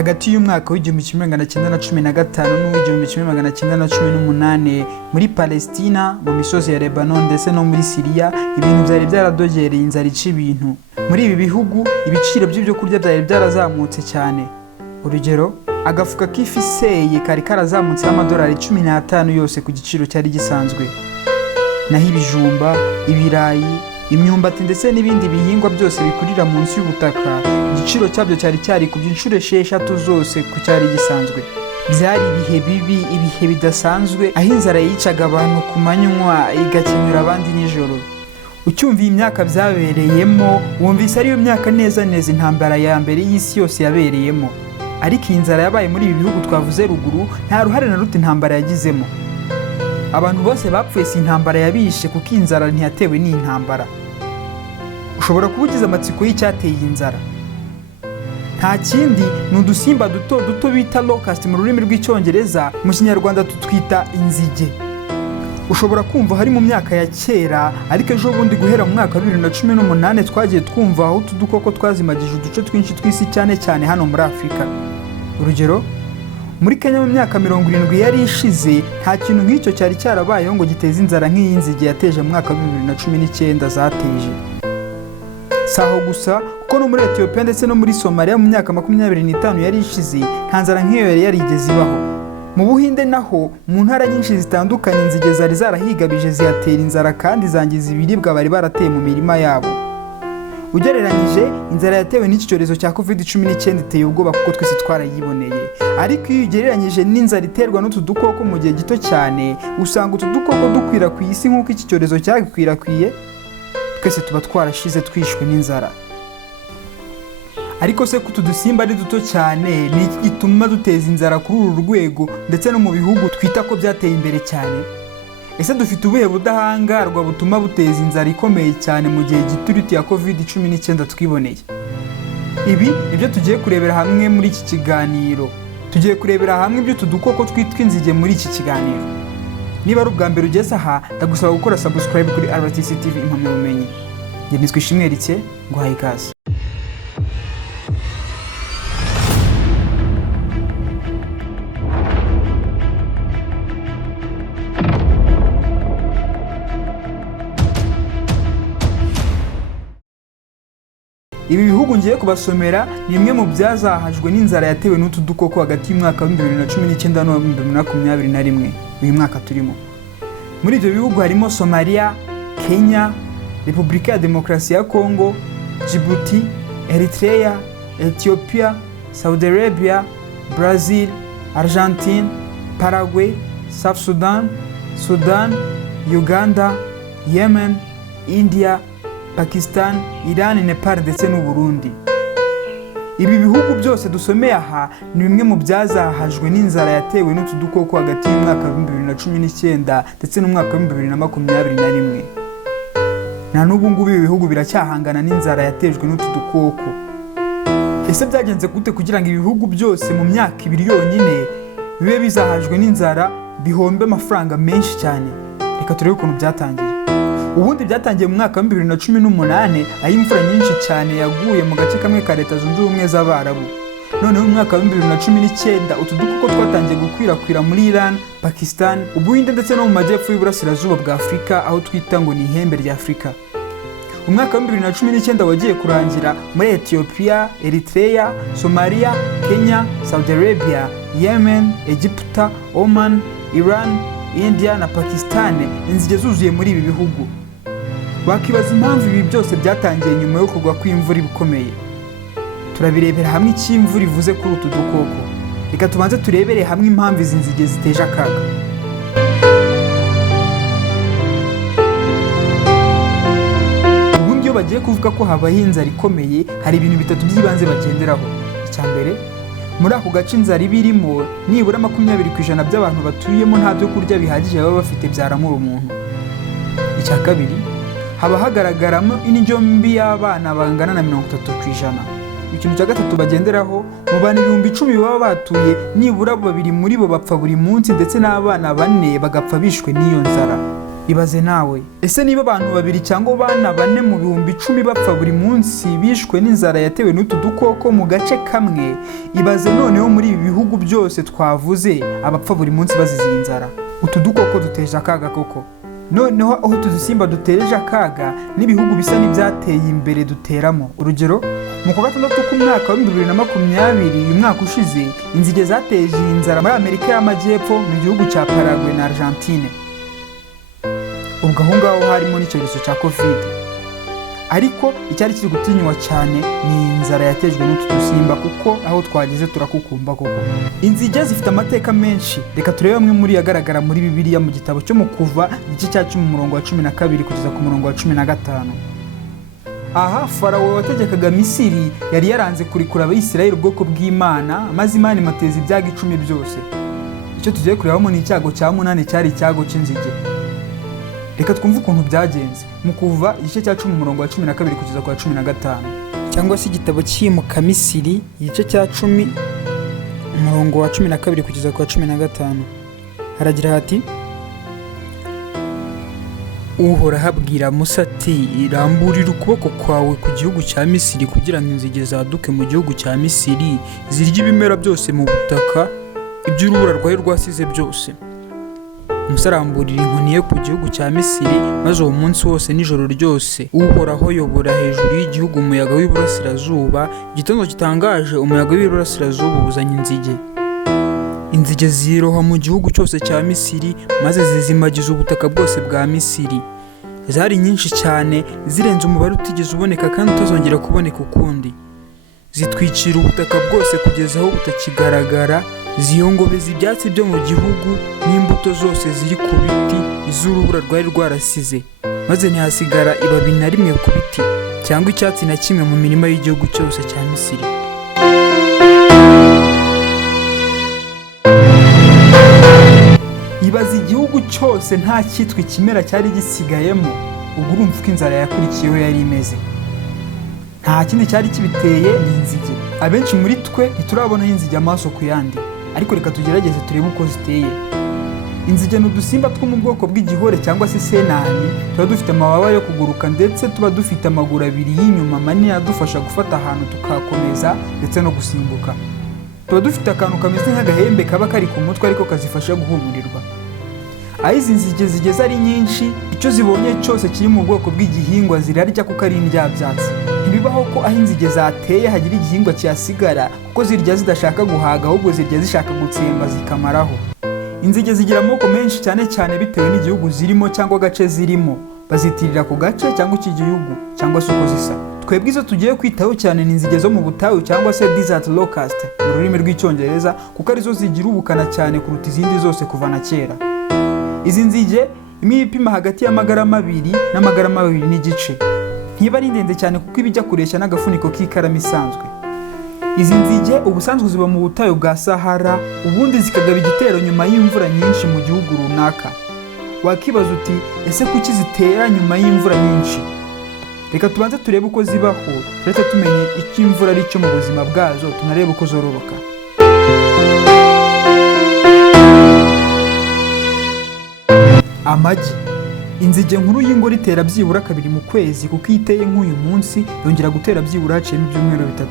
hagati y'umwaka w'igihumbi kimwe magana cyenda na cumi na gatanu n'uw'igihumbi kimwe magana cyenda na cumi n'umunani muri Palestina, mu misozi ya Lebanon ndetse no muri Syria, ibintu byari byaradogereye, inzara ica ibintu. Muri ibi bihugu ibiciro by'ibyo kurya byari byarazamutse cyane. Urugero, agafuka k'ifi iseye kari karazamutse amadolari 15 yose ku giciro cyari gisanzwe. Naho ibijumba, ibirayi, imyumbati ndetse n'ibindi bihingwa byose bikurira munsi y'ubutaka, igiciro cyabyo cyari ku by'inshuro 6 zose ku cyari gisanzwe. Byari ibihe bibi, ibihe bidasanzwe, aho inzara yicaga abantu ku manywa igakenyura abandi nijoro. Ucyumva iyi myaka byabereyemo, wumvise ariyo myaka neza neza intambara ya mbere y'isi yose yabereyemo. Ariko iyi nzara yabaye muri ibi bihugu twavuze ruguru nta ruhare na ruto intambara yagizemo. Abantu bose bapfuye si intambara yabishe, kuko inzara ntiyatewe n'intambara. Ushobora kuba ugize amatsiko y'icyateye inzara. Nta kindi, ni udusimba duto duto bita locust mu rurimi rw'icyongereza, mu kinyarwanda tutwita inzige. Ushobora kumva hari mu myaka ya kera, ariko ejo bundi guhera mu mwaka wa 2018 twagiye twumva aho utu dukoko twazimagije uduce twinshi tw'isi, cyane cyane hano muri Afurika. Urugero, muri Kenya mu myaka 70 yari ishize, nta kintu nk'icyo cyari cyarabayeho ngo giteze inzara nk'iyi nzige yateje mu mwaka wa 2019 zateje. Saho gusa, kuko no muri Ethiopia ndetse no muri Somalia mu myaka 25 yari ishize, nta nzara nk'iyo yari yarigeze ibaho. Mu Buhinde naho, mu ntara nyinshi zitandukanye inzige zari zarahigabije ziyatera inzara kandi zangiza ibiribwa bari barateye mu mirima yabo. Ugereranyije, inzara yatewe n'iki cyorezo cya COVID-19 iteye ubwoba kuko twese twarayiboneye. Ariko iyo ugereranyije n'inzara iterwa n'utu dukoko mu gihe gito cyane, usanga utu dukoko dukwirakwiye isi nk'uko iki cyorezo cyagikwirakwiye, twese tuba twarashize twishwe n'inzara. Ariko se kutu dusimba ari duto cyane, ni iki gituma duteza inzara kuri uru rwego ndetse no mu bihugu twita ko byateye imbere cyane? Ese dufite ubuhe budahangarwa butuma buteza inzara ikomeye cyane mu gihe gito ya COVID-19 twiboneye? Ibi nibyo tugiye kurebera hamwe muri iki kiganiro. Tugiye kurebera hamwe ibyo tudukoko twitwa inzige muri iki kiganiro. Niba ari ubwa mbere ugeze aha, ndagusaba gukora subscribe kuri RTC TV impamyabumenyi. Njye nitwa Ishimwe Eric, nguhaye ikaze. Ibi bihugu ngiye kubasomera ni bimwe mu byazahajwe n'inzara yatewe n'utu dukoko hagati y'umwaka wa 2019 na 2021, uyu mwaka turimo. Muri ibyo bihugu harimo Somalia, Kenya, Repubulika ya Demokarasi ya Kongo, Djibouti, Eritrea, Ethiopia, Saudi Arabia, Brazil, Argentine, Paraguay, South Sudan, Sudan, Uganda, Yemen, India, Pakistan, Iran, Nepal ndetse n'u Burundi. Ibi bihugu byose dusomeye aha ni bimwe mu byazahajwe n'inzara yatewe n'utu dukoko hagati y'umwaka wa 2019 ndetse n'umwaka wa 2021. Na n'ubu ngubu ibi bihugu biracyahangana n'inzara yatejwe n'utu dukoko. Ese byagenze gute kugira ngo ibihugu byose mu myaka 2 yonyine bibe bizahajwe n'inzara bihombe amafaranga menshi cyane? Reka turebe ukuntu byatangiye. Ubundi byatangiye mu mwaka wa 2018, aho imvura nyinshi cyane yaguye mu gace kamwe ka Leta Zunze Ubumwe z'Abarabu. Noneho mu mwaka wa 2019 utu dukoko twatangiye gukwirakwira muri Iran, Pakistan, Ubuhinde ndetse no mu majyepfo y'Uburasirazuba bwa Afurika, aho twita ngo ni ihembe rya Afurika. Umwaka wa 2019 wagiye kurangira muri Ethiopia, Eritrea, Somalia, Kenya, Saudi Arabia, Yemen, Egypta, Oman, Iran, India na Pakistan inzige zuzuye muri ibi bihugu. Wakibaza impamvu ibi byose byatangiye nyuma yo kugwa kw'imvura ibukomeye. Turabirebera hamwe icyo imvura ivuze kuri utu dukoko. Reka tubanze turebere hamwe impamvu izi nzige ziteje akaga. Ubundi iyo bagiye kuvuga ko habaho inzara ikomeye, hari ibintu bitatu by'ibanze bagenderaho. Icya mbere, muri ako gace inzara ibirimo, nibura 20% by'abantu batuyemo nta byo kurya bihagije baba bafite byaramura umuntu. Icya kabiri, haba hagaragaramo indyo mbi y'abana bangana na 30%. Ikintu cya gatatu bagenderaho, mu bantu 10,000 baba batuye, nibura 2 muri bo bapfa buri munsi ndetse n'abana 4 bagapfa bishwe n'iyo nzara. Ibaze nawe, ese niba abantu 2 cyangwa bana 4 mu bihumbi 10 bapfa buri munsi bishwe n'inzara yatewe n'utu dukoko mu gace kamwe, ibaze noneho muri ibi bihugu byose twavuze abapfa buri munsi bazize inzara. Utu dukoko duteje akaga koko. Noneho aho tudusimba dutereje akaga n'ibihugu bisa n'ibyateye imbere duteramo. Urugero, mu kwa gatandatu k'umwaka wa 2020 uyu mwaka ushize, inzige zateje inzara muri Amerika y'Amajyepfo mu gihugu cya Paraguay na Argentine. Ubwo aho ngaho harimo n'icyorezo cya Covid. Ariko icyari kiri gutinywa cyane ni inzara yatejwe n'utu dusimba, kuko aho twageze turakukumba koko. Inzige zifite amateka menshi. Reka turebe amwe muri yagaragara muri Bibiliya mu gitabo cyo mu Kuva igice cya 10 umurongo wa 12 kugeza ku murongo wa 15. Aha Farawo wategekaga Misiri yari yaranze kurikura Abisirayeli ubwoko bw'Imana, maze Imana imateza ibyago 10 byose. Icyo tugiye kurebamo ni icyago cya 8 cyari icyago cy'inzige. Reka twumve ukuntu byagenze mu Kuva igice cya 10 umurongo wa 12 kugeza ku wa 15, cyangwa se igitabo cy'imuka Misiri igice cya 10 umurongo wa 12 kugeza ku wa 15. Haragira hati: Uhoraho abwira Musa ati, iramburira ukuboko kwawe ku gihugu cya Misiri kugira ngo inzige zaduke mu gihugu cya Misiri zirya ibimera byose mu butaka, iby'urubura rwayo rwasize byose. Musa aramburira inkoni ye ku gihugu cya Misiri, maze uwo munsi wose n'ijoro ryose Uhoraho yobora hejuru y'igihugu umuyaga w'iburasirazuba. Igitondo gitangaje umuyaga w'iburasirazuba ubuzanya inzige. Inzige ziroha mu gihugu cyose cya Misiri, maze zizimagiza ubutaka bwose bwa Misiri. Zari nyinshi cyane, zirenze umubare utigeze uboneka kandi utazongera kuboneka ukundi. Zitwikira ubutaka bwose kugeza aho butakigaragara, ziyongobeza ibyatsi byo mu gihugu n'imbuto zose ziri ku biti iz'urubura rwari rwarasize, maze ntihasigara ibabi na rimwe ku biti cyangwa icyatsi na kimwe mu mirima y'igihugu cyose cya Misiri. Ibaze igihugu cyose nta cyitwa ikimera cyari gisigayemo. Ubwo urumva uko inzara yakurikiyeho yari imeze. Nta kindi cyari kibiteye ni inzige. Abenshi muri twe ntiturabonaho inzige amaso ku yandi, ariko reka tugerageze turebe uko ziteye. Inzige ni udusimba two mu bwoko bw'igihore cyangwa se senani, tuba dufite amababa yo kuguruka ndetse tuba dufite amaguru 2 y'inyuma manini adufasha gufata ahantu tukakomeza ndetse no gusimbuka. Tuba dufite akantu kameze nk'agahembe kaba kari ku mutwe ariko kazifasha guhumurirwa. Aho izi nzige zigeze ari nyinshi, icyo zibonye cyose kiri mu bwoko bw'igihingwa zirarya kuko ari indyabyatsi. Ntibibaho ko aho inzige zateye hagira igihingwa cyasigara, kuko zirya zidashaka guhaga, ahubwo zirya zishaka gutsemba zikamaraho. Inzige zigira amoko menshi cyane cyane bitewe n'igihugu zirimo cyangwa agace zirimo. Bazitirira ku gace cyangwa iki gihugu cyangwa se uko zisa. Twebwe izo tugiye kwitaho cyane ni inzige zo mu butayu cyangwa se desert locust mu rurimi rw'icyongereza, kuko arizo zigira ubukana cyane kuruta izindi zose kuva na kera. Izi nzige imwe ipima hagati y'amagarama 2 n'amagarama 2 n'igice. Ntiba ari ndende cyane kuko ibijya kureshya n'agafuniko k'ikaramu isanzwe. Izi nzige ubusanzwe ziba mu butayu bwa Sahara, ubundi zikagaba igitero nyuma y'imvura nyinshi mu gihugu runaka. Wakibaza uti, ese kuki zitera nyuma y'imvura nyinshi? Reka tubanze turebe uko zibaho, turetse tumenye icyo imvura ari cyo mu buzima bwazo, tunarebe uko zororoka. Amagi. Inzige nkuru y'ingore itera byibura 2 mu kwezi, kuko iteye nk'uyu munsi yongera gutera byibura haciyemo ibyumweru 3.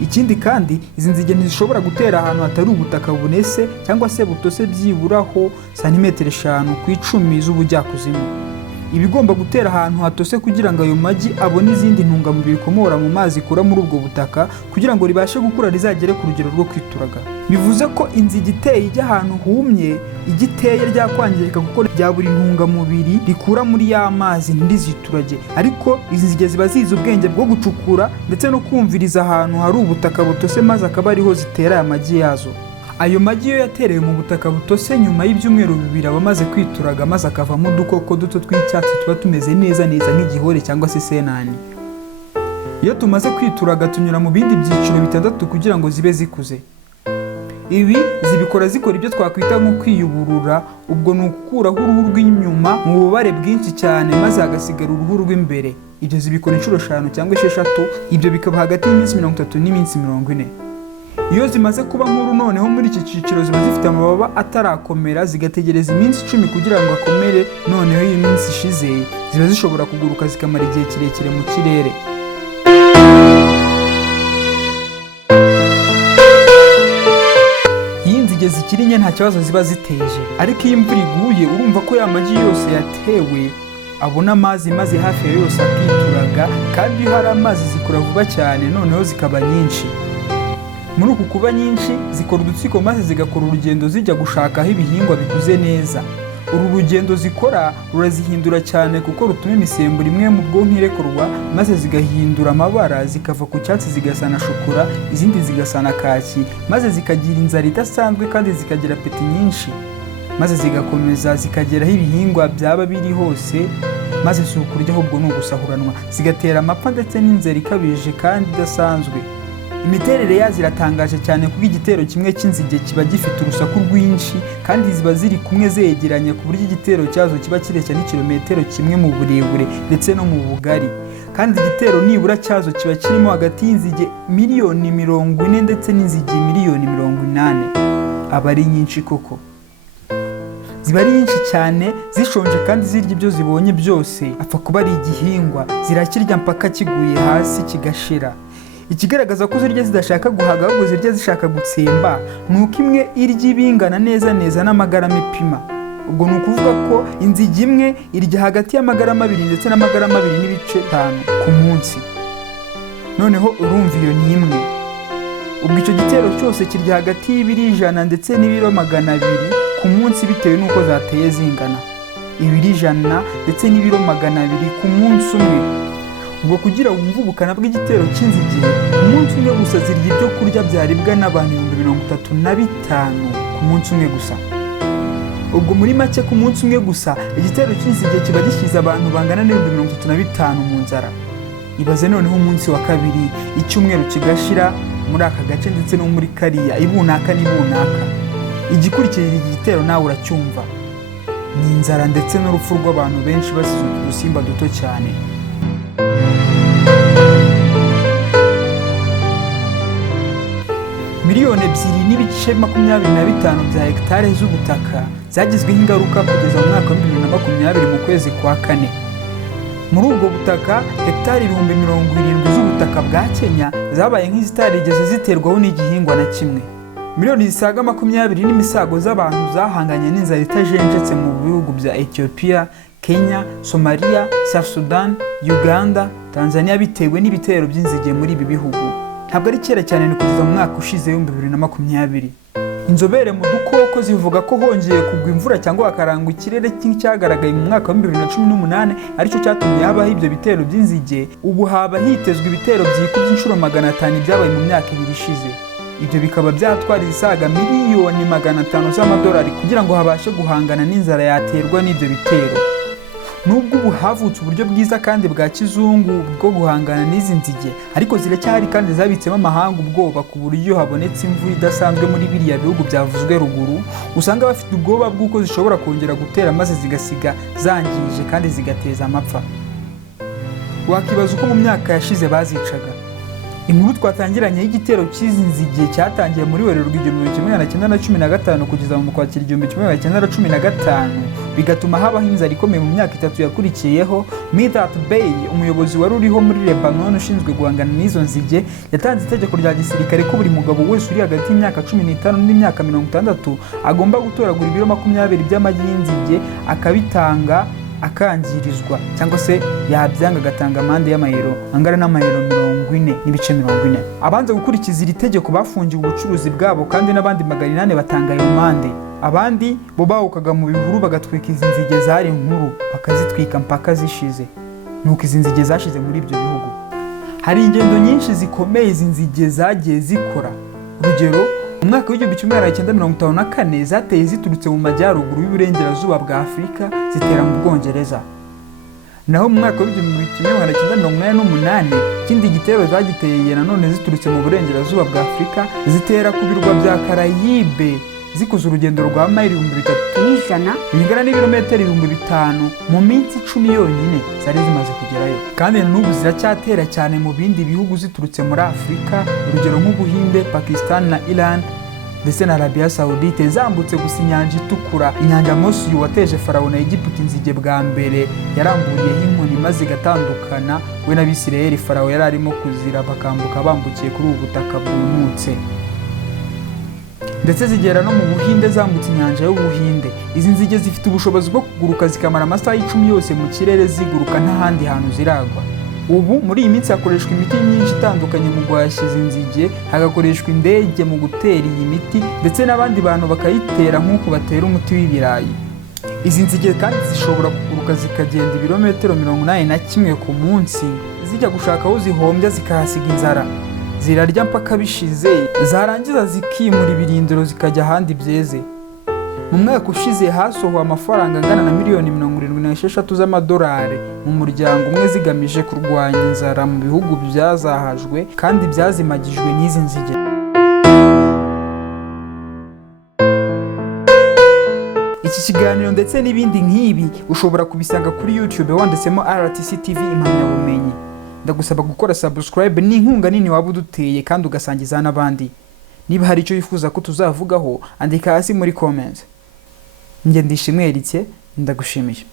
Ikindi kandi izi nzige ntizishobora gutera ahantu hatari ubutaka bunese cyangwa se butose byiburaho santimetero 5 ku 10 z'ubujyakuzimu. Ibigomba gutera ahantu hatose kugira ngo ayo magi abone izindi ntungamubiri komora mu mazi ikura muri ubwo butaka, kugira ngo ribashe gukura rizagere ku rugero rwo kwituraga. Bivuze ko inzige iteye ijya ahantu humye, igiteye ryakwangirika kuko rya buri ntungamubiri rikura muri ya mazi ntiriziturage. Ariko izi nzige ziba zizi ubwenge bwo gucukura ndetse no kumviriza ahantu hari ubutaka butose, maze akaba ariho zitera amagi yazo. Ayo magi yo yaterewe mu butaka butose nyuma y'ibyumweru 2 abamaze kwituraga, maze akavamo udukoko duto tw'icyatsi tuba tumeze neza nk'igihore cyangwa se senani. Iyo tumaze kwituraga tunyura mu bindi byiciro 6 kugira ngo zibe zikuze. Ibi zibikora zikora ibyo twakwita nko kwiyuburura, ubwo ni ukukuraho uruhu rw'inyuma mu bubare bwinshi cyane maze hagasigara uruhu rw'imbere. Ibyo zibikora inshuro 5 cyangwa 6, ibyo bikaba hagati y'iminsi 30 n'iminsi 40. Iyo zimaze kuba nkuru noneho muri iki cyiciro ziba zifite amababa atarakomera zigategereza iminsi 10 kugira ngo akomere, noneho iyi minsi ishize ziba zishobora kuguruka zikamara igihe kirekire mu kirere. Iyi nzige zikiri nke nta kibazo ziba ziteje, ariko iyo imvura iguye urumva ko ya magi yose yatewe abona amazi maze hafi ya yose akituraga, kandi iyo hari amazi zikura vuba cyane noneho zikaba nyinshi. Muri uku kuba nyinshi zikora udutsiko maze zigakora urugendo zijya gushaka aho ibihingwa bikuze neza. Uru rugendo zikora rurazihindura cyane kuko rutuma imisemburo imwe mu bwonko irekurwa maze zigahindura amabara, zikava ku cyatsi zigasa na shokora, izindi zigasa na kaki, maze zikagira inzara idasanzwe kandi zikagira apeti nyinshi, maze zigakomeza zikagera aho ibihingwa byaba biri hose, maze si ukurya ahubwo ni ugusahuranwa, zigatera amapfa ndetse n'inzara ikabije kandi idasanzwe. Imiterere yazo iratangaje cyane kuko igitero kimwe cy'inzige kiba gifite urusaku rwinshi kandi ziba ziri kumwe zegeranye ku buryo igitero cyazo kiba kireshya n'ikilometero kimwe mu burebure ndetse no mu bugari, kandi igitero nibura cyazo kiba kirimo hagati y'inzige miliyoni 40 ndetse n'inzige miliyoni 80. Aba ari nyinshi koko, ziba ari nyinshi cyane zishonje kandi zirya ibyo zibonye byose, apfa kuba ari igihingwa zirakirya mpaka kiguye hasi kigashira. Ikigaragaza ko zirya zidashaka guhaga ahubwo zirya zishaka gutsemba nuko imwe irya ibingana neza neza n'amagarama ipima. Ubwo ni ukuvuga ko inzige imwe irya hagati y'amagarama 2 ndetse n'amagarama 2.5 ku munsi. Noneho urumva iyo ni imwe. Ubwo icyo gitero cyose kirya hagati y'ibiro 100 ndetse n'ibiro 200 ku munsi bitewe n'uko zateye zingana. Ibiro 100 ndetse n'ibiro 200 ku munsi umwe. Ubwo kugira wumve ubukana bw'igitero cy'inzige, umunsi umwe gusa zirya ibyo kurya byaribwa n'abantu 35,000 ku munsi umwe gusa. Ubwo muri make ku munsi umwe gusa igitero cy'inzige kiba gishyize abantu bangana n'35,000 mu nzara. Ibaze noneho umunsi wa kabiri icyumweru kigashira muri aka gace ndetse no muri kariya ibunaka n'ibunaka. Igikurikira iki gitero nawe uracyumva, ni inzara ndetse n'urupfu rw'abantu benshi basize udusimba duto cyane. Miliyoni 2.25 bya hegitare z'ubutaka zagizweho ingaruka kugeza mu mwaka wa 2020 mu kwezi kwa 4. Muri ubwo butaka hegitare 70,000 z'ubutaka bwa Kenya zabaye nk'izitarigeze ziterwaho n'igihingwa na kimwe. Miliyoni zisaga 20 n'imisago z'abantu zahanganye n'inzara itajenjetse mu bihugu bya Ethiopia, Kenya, Somalia, South Sudan, Uganda, Tanzania bitewe n'ibitero by'inzige muri ibi bihugu. Ntabwo ari kera cyane, ni kugeza mu mwaka ushize 2020. Inzobere mu dukoko zivuga ko hongeye kugwa imvura cyangwa hakarangwa ikirere cy'icyagaragaye mu mwaka wa 2018 aricyo cyatumye habaho ibyo bitero by'inzige. Ubu haba hitezwe ibitero byikubye inshuro 500 byabaye mu myaka 2 ishize. Ibyo bikaba byatwara isaga miliyoni 500 z'amadolari kugira ngo habashe guhangana n'inzara yaterwa n'ibyo bitero. Nubwo ubu havutse uburyo bwiza kandi bwa kizungu bwo guhangana n'izi nzige, ariko ziracyahari kandi zabitsemo amahanga ubwoba ku buryo habonetse imvura idasanzwe muri biriya bihugu byavuzwe ruguru, usanga bafite ubwoba bw'uko zishobora kongera gutera maze zigasiga zangije kandi zigateza amapfa. Wakibaza uko mu myaka yashize bazicaga. Inkuru twatangiranye y'igitero cy'izi nzige cyatangiye muri Werurwe 1915 kugeza mu Ukwakira 1915, bigatuma habaho inzara ikomeye mu myaka 3 yakurikiyeho. Mithat Bey, umuyobozi wari uriho muri Lebanon ushinzwe guhangana n'izo nzige, yatanze itegeko rya gisirikare ko buri mugabo wese uri hagati y'imyaka 15 n'imyaka 60 agomba gutoragura ibiro 20 by'amagi y'inzige akabitanga akangirizwa, cyangwa se yabyanga agatanga amande y'amayero angana n'amayero 40. Abanza gukurikiza iri tegeko bafungiwe ubucuruzi bwabo kandi n'abandi 800 batanga ayo mande. Abandi bo bawukaga mu bihuru bagatwika izi nzige zari nkuru bakazitwika mpaka zishize. Nuko izi nzige zashize muri ibyo bihugu. Hari ingendo nyinshi zikomeye izi nzige zagiye zikora. Urugero, mu mwaka w'1954 zateye ziturutse mu majyaruguru y'uburengerazuba bwa Afurika zitera mu Bwongereza. Naho mu mwaka w'1988 ikindi gitero zagiteye nanone ziturutse mu burengerazuba bwa Afurika zitera ku birwa bya Karayibe zikoze urugendo rwa mayili 3,100 bingana n'ibirometero 5,000 mu minsi 10 yonyine zari zimaze kugerayo. Kandi n'ubu ziracyatera cyane mu bindi bihugu ziturutse muri Afurika, urugero nk'Ubuhinde, Pakistan na Iran ndetse na Arabia Saudite, zambutse gusa inyanja itukura. Inyanja Mosi wateje Farawo na Egiputa inzige bwa mbere yaramburiyeho inkoni maze igatandukana we n'Abisirayeli. Farawo yari arimo kuzira bakambuka bambukiye kuri ubu butaka bwumutse, ndetse zigera no mu Buhinde zambutse inyanja y'Ubuhinde. Izi nzige zifite ubushobozi bwo kuguruka zikamara amasaha 10 yose mu kirere ziguruka ntahandi hantu ziragwa. Ubu muri iyi minsi hakoreshwa imiti myinshi itandukanye mu guhashya izi nzige, hagakoreshwa indege mu gutera iyi miti ndetse n'abandi bantu bakayitera nk'uko batera umuti w'ibirayi. Izi nzige kandi zishobora kuguruka zikagenda ibirometero 81 ku munsi zijya gushaka aho zihombya zikahasiga inzara. Zirarya mpaka bishize, zarangiza zikimura ibirindiro zikajya ahandi byeze. Mu mwaka ushize hasohowe amafaranga angana na miliyoni 76 z'amadolari mu muryango umwe zigamije kurwanya inzara mu bihugu byazahajwe kandi byazimagijwe n'izi nzige. Iki kiganiro ndetse n'ibindi nk'ibi ushobora kubisanga kuri YouTube wanditsemo RTC TV impamyabumenyi. Ndagusaba gukora subscribe, ni inkunga nini waba uduteye kandi ugasangiza n'abandi. Niba hari icyo yifuza ko tuzavugaho andika hasi muri comment. Njye Ndishimwe Eric, ndagushimiye.